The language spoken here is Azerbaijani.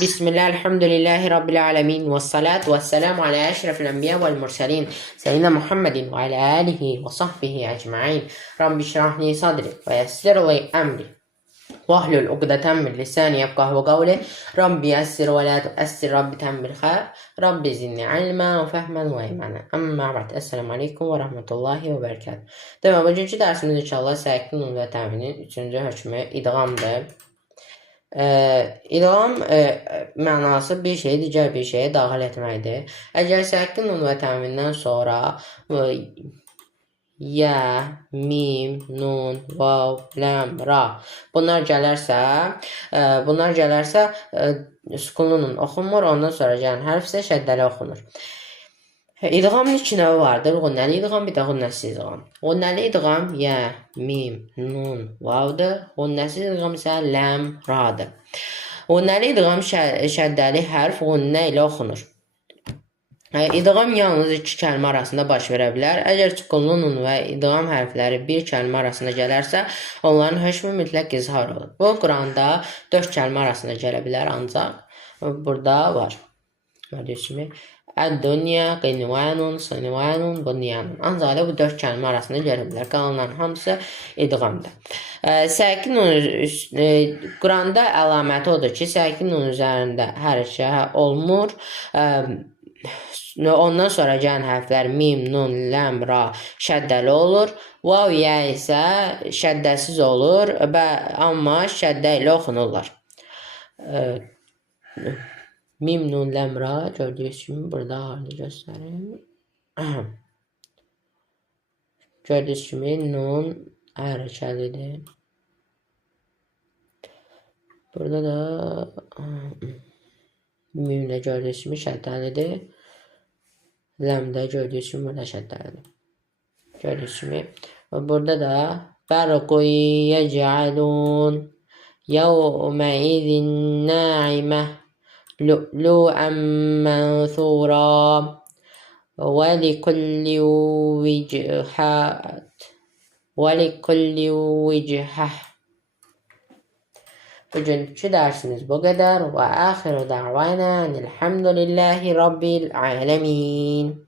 Bismillah, elhamdülillahi Rabbil alemin, ve salatu ve selamu ala eşrefil enbiya vel mursalin, seyyidina Muhammedin ve ala alihi ve sahbihi ecma'in. Rabbi şrahli sadri ve yessirli emri. Vahlul uqdeten min lisani yefkahu qavli. Rabbi yessir ve la tuessir, Rabbi temmil khair. Rabbi zinni ilmen ve fehmen ve imanen. Amma ba'd. Esselamu aleyküm ve rahmetullahi ve berekatuhu. Demək, bugünkü dərsimiz inşallah Səkin Nun və Təminin 3-cü hökmü idğamdır. İdğam mənası bir şeyi digər bir şeyə daxil etməkdir. Əgər Səkin Nun və Təmindən sonra yə, mim, nun, vav, ləm, ra bunlar gələrsə sukunlu nun oxunmur, ondan sonra gələn hərf isə şəddəli oxunur. İdğamın iki növü vardır. Gunnəli idğam, bir də gunnəsiz idğam. Gunnəli idğam yə, mim, nun, vavdır. Gunnəsiz idğam isə ləm, radır. Gunnəli idğam şəddəli hərf gunnə ilə oxunur. İdğam yalnız iki kəlmə arasında baş verə bilər. Əgər sukunlu nun və idğam hərfləri bir kəlmə arasında gələrsə, onların hökmü mütləq izhar olur. Bu, Quranda 4 kəlmə arasında gələ bilər, ancaq burada var. Gördüyünüz kimi, Əd-dünya, qinvanun, sinvanun, bunyanun. Ancaq da bu 4 kəlmə arasında gələ bilər. Qalanların hamısı idğamdır. Səkin nun Quranda əlaməti odur ki, səkin nun üzərində hərəkə olmur. Ondan sonra gələn hərflər mim, nun, ləm, ra şəddəli olur. Vav, yə isə şəddəsiz olur, amma şəddə ilə oxunurlar. Mim, nun, ləm, ra gördüyünüz kimi burada halini göstərim. Gördüyünüz kimi nun hərəkəlidir. Burada da mimlə gördüyünüz kimi şəddəlidir. Ləmdə gördüyünüz kimi burada şəddəlidir. Gördüyünüz kimi. Burada da bərqi yəcəlun yevməizin nəimə lu'lu'an mənthura və likulli vichə. Bugünkü dərsimiz bu qədər və axiru da'vana elhamdülillahi rabbil alemin.